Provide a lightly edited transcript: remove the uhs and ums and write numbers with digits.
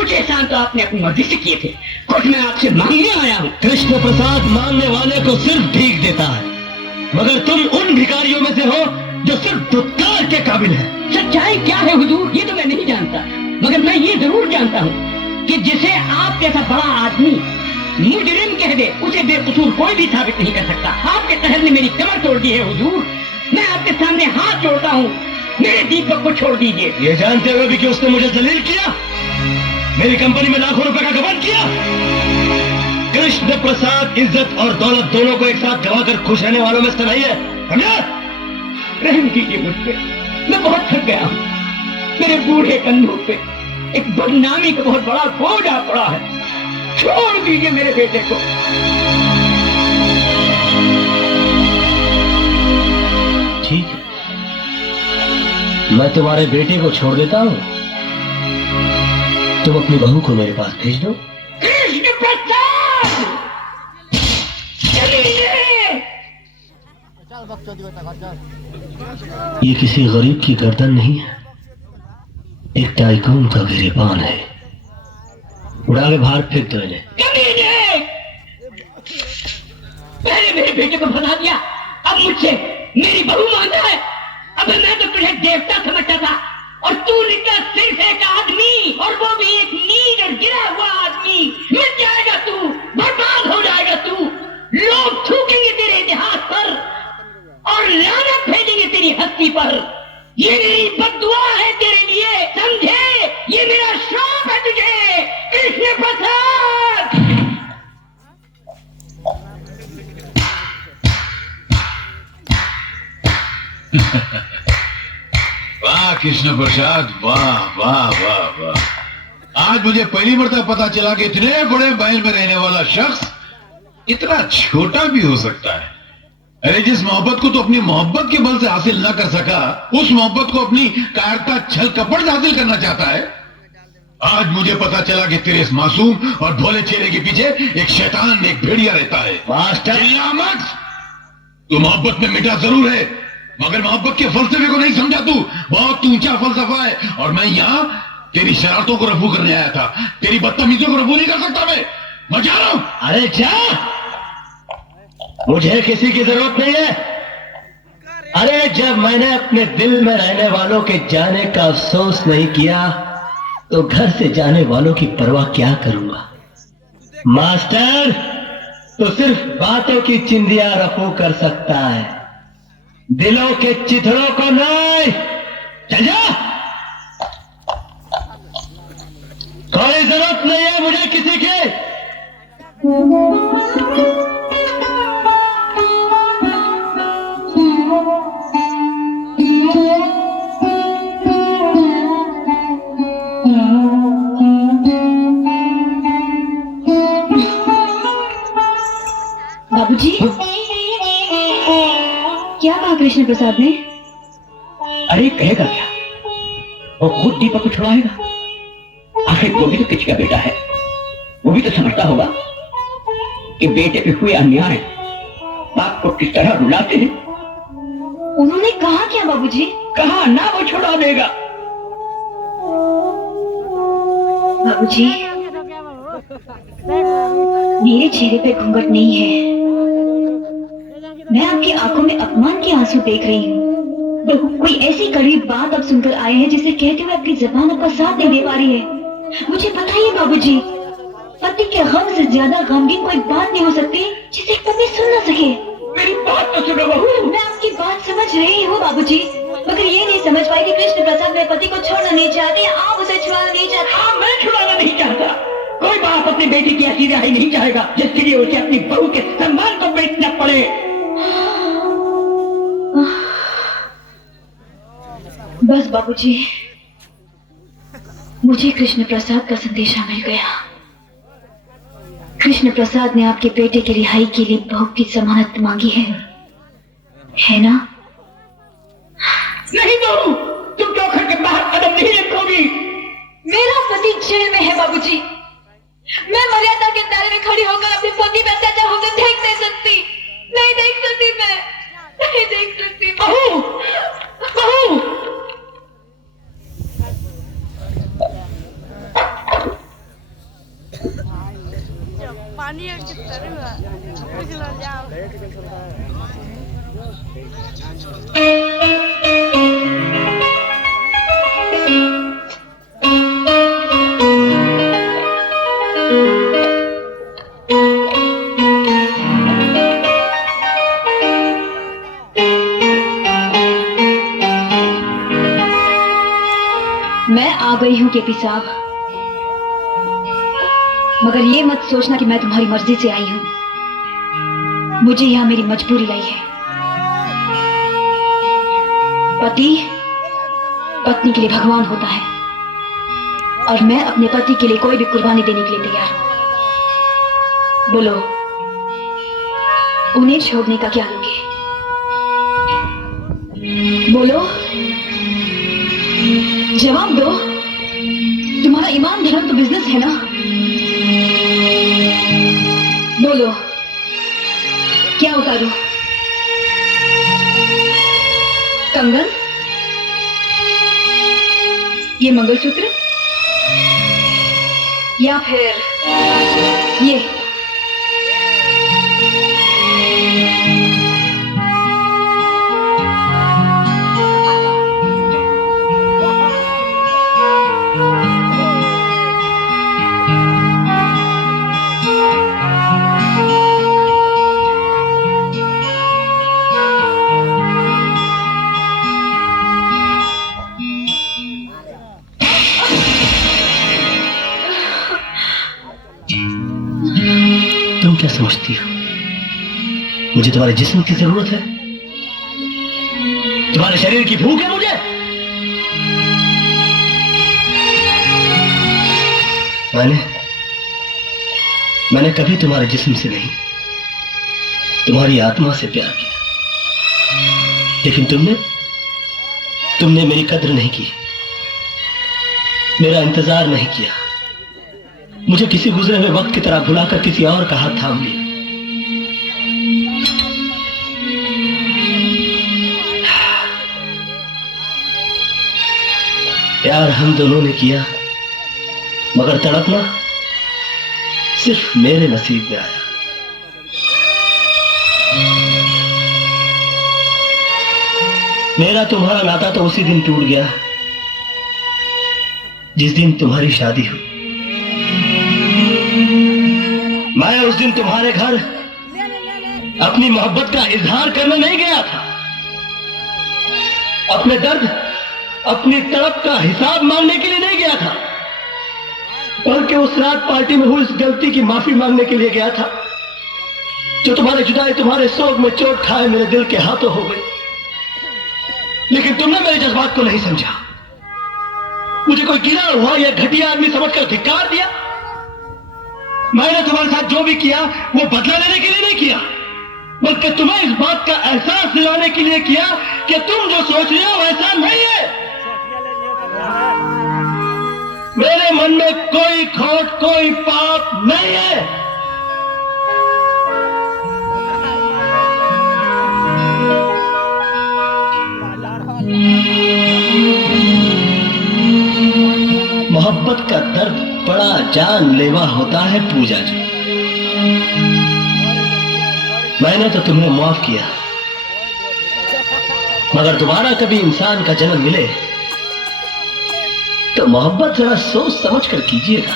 कुछ एहसान तो आपने अपनी मर्जी से किए थे, कुछ मैं आपसे मांगने आया हूँ। कृष्ण प्रसाद मांगने वाले को सिर्फ भीख देता है, मगर तुम उन भिखारियों में से हो जो सिर्फ दुत्कार के काबिल है। सच्चाई क्या है हुजूर, ये तो मैं नहीं जानता, मगर मैं ये जरूर जानता हूँ कि जिसे आप जैसा बड़ा आदमी मुजरिम कह दे, उसे बेकसूर कोई भी साबित नहीं कर सकता। आपके कहर ने मेरी कमर तोड़ दी है हुजूर, मैं आपके सामने हाथ जोड़ता हूँ, मेरे दीपक को छोड़ दीजिए। ये जानते हुए भी कि उसने मुझे जलील किया, मेरी कंपनी में लाखों रुपए का गबन किया। कृष्ण प्रसाद इज्जत और दौलत दोनों को एक साथ गवाकर खुश रहने वालों में से नहीं है, समझा? रहम कीजिए मुझ पे, मैं बहुत थक गया हूँ। मेरे बूढ़े कंधों पे एक बदनामी का बहुत बड़ा बोझ आ पड़ा है, छोड़ दीजिए मेरे बेटे को। ठीक है, मैं तुम्हारे बेटे को छोड़ देता हूँ, तुम अपनी बहू को मेरे पास भेज दो। कृष्ण प्रसाद, ये किसी गरीब की गर्दन नहीं है, एक टाइकून का गिरेबान है। उड़ा के बाहर फेंक दो इन्हें। पहले मेरे बेटे को फंसा दिया, अब मुझसे मेरी बहू मांगता है। अब मैं तो तुझे देवता समझता था और तू निकला सिर्फ एक आदमी, और वो भी एक नीच और गिरा हुआ आदमी। मिट जाएगा तू, बर्बाद हो जाएगा तू, लोग थूकेंगे तेरे इतिहास पर और लानत भेजेंगे तेरी हस्ती पर। ये मेरी बद्दुआ है तेरे लिए, समझे? ये मेरा श्राप है तुझे, कृष्ण प्रसाद। वाह कृष्ण प्रसाद, वाह वाह वाह वाह। आज मुझे पहली मर्तबा पता चला कि इतने बड़े महल में रहने वाला शख्स इतना छोटा भी हो सकता है। अरे जिस मोहब्बत को तो अपनी मोहब्बत के बल से हासिल ना कर सका, उस मोहब्बत को अपनी कायरता छल कपट से हासिल करना चाहता है। आज मुझे पता चला कि तेरे इस मासूम और भोले चेहरे के पीछे एक शैतान, एक भेड़िया रहता है। मास्टर, चिल्ला मत। तू मोहब्बत में मिटा जरूर है, मगर मोहब्बत के फलसफे को नहीं समझा। तू बहुत ऊंचा फलसफा है, और मैं यहाँ तेरी शरारतों को रफू करने आया था। तेरी बदतमीजियों को रफू नहीं कर सकता मैं जा रहा हूं। अरे जा, मुझे किसी की जरूरत नहीं है। अरे जब मैंने अपने दिल में रहने वालों के जाने का अफसोस नहीं किया, तो घर से जाने वालों की परवाह क्या करूंगा। मास्टर, तो सिर्फ बातों की चिंदियां रफू कर सकता है, दिलों के चिथड़ों को नहीं। चल जा, कोई जरूरत नहीं है मुझे किसी की। बाबूजी, क्या कहा कृष्ण प्रसाद ने? अरे कहेगा क्या, वो खुद दीपक को छुड़ाएगा। आखिर वो भी तो किसी का बेटा है, वो भी तो समझता होगा कि बेटे पे हुए अन्याय बाप को किस तरह रुलाते हैं। उन्होंने कहा क्या बाबूजी? कहा ना वो छुड़ा देगा। बाबूजी, मेरे चेहरे पे घूंघट नहीं है, मैं आपकी आंखों में अपमान के आंसू देख रही हूँ। कोई ऐसी कड़वी बात अब सुनकर आए हैं जिसे कहते हुए आपकी जबान आपका साथ नहीं दे पा रही है। मुझे बताइए बाबूजी, पति के गम से ज्यादा गमगीन कोई बात नहीं हो सकती जिसे पति सुन ना सके। मेरी बात तो सुनो बहू। मैं आपकी बात समझ रही हूँ बाबूजी, मगर ये नहीं समझ पाई कि कृष्ण प्रसाद मेरे पति को छोड़ना नहीं चाहते, आप उसे छुड़ाना नहीं चाहते। हाँ, मैं छुड़ाना नहीं चाहता। कोई बाप अपनी बेटी की ऐसी रिहाई नहीं चाहेगा जिसके लिए उसे अपनी बहू के सम्मान को बेचना पड़े। बस बाबूजी, मुझे कृष्ण प्रसाद का संदेशा मिल गया। कृष्ण प्रसाद ने आपके बेटे की रिहाई के लिए बहू की जमानत मांगी है ना? नहीं बहू, तुम चौखट के बाहर कदम नहीं रखोगी। मेरा पति जेल में है बाबूजी, मैं मर्यादा के दायरे में खड़ी होकर अपने पति पर अत्याचार होकर देख नहीं सकती, नहीं देख सकती, मैं नहीं देख सकती। बहू, बहू, मैं आ गई हूँ केपी साहब, मगर ये मत सोचना कि मैं तुम्हारी मर्जी से आई हूँ। मुझे यहाँ मेरी मजबूरी लाई है। पति पत्नी के लिए भगवान होता है और मैं अपने पति के लिए कोई भी कुर्बानी देने के लिए तैयार हूँ। बोलो, उन्हें छोड़ने का क्या लोगे? बोलो, जवाब दो। तुम्हारा ईमान धर्म तो बिजनेस है ना? बोलो, क्या उतारो? कंगन, ये मंगलसूत्र, या फिर ये? तुम क्या समझती हो मुझे तुम्हारे जिस्म की जरूरत है? तुम्हारे शरीर की भूख है मुझे? मैंने कभी तुम्हारे जिस्म से नहीं, तुम्हारी आत्मा से प्यार किया। लेकिन तुमने मेरी कद्र नहीं की, मेरा इंतजार नहीं किया। मुझे किसी गुजरे हुए वक्त की तरह भुलाकर किसी और का हाथ थाम लिया। प्यार हम दोनों ने किया, मगर तड़पना सिर्फ मेरे नसीब में आया। मेरा तुम्हारा नाता तो उसी दिन टूट गया जिस दिन तुम्हारी शादी हुई। मैं उस दिन तुम्हारे घर अपनी मोहब्बत का इजहार करने नहीं गया था, अपने दर्द, अपनी तड़प का हिसाब मांगने के लिए नहीं गया था, बल्कि उस रात पार्टी में हुई इस गलती की माफी मांगने के लिए गया था जो तुम्हारे जुदाई, तुम्हारे शोक में चोट खाए मेरे दिल के हाथों हो गई। लेकिन तुमने मेरे जज्बात को नहीं समझा, मुझे कोई गिरा हुआ या घटिया आदमी समझकर धिक्कार दिया। मैंने तुम्हारे साथ जो भी किया वो बदला लेने के लिए नहीं किया, बल्कि तुम्हें इस बात का एहसास दिलाने के लिए किया कि तुम जो सोच रहे हो वैसा नहीं है। मेरे मन में कोई खोट, कोई पाप नहीं है। मोहब्बत का दर्द बड़ा जानलेवा होता है पूजा जी। मैंने तो तुम्हें माफ किया, मगर दोबारा कभी इंसान का जन्म मिले तो मोहब्बत जरा सोच समझ कर कीजिएगा।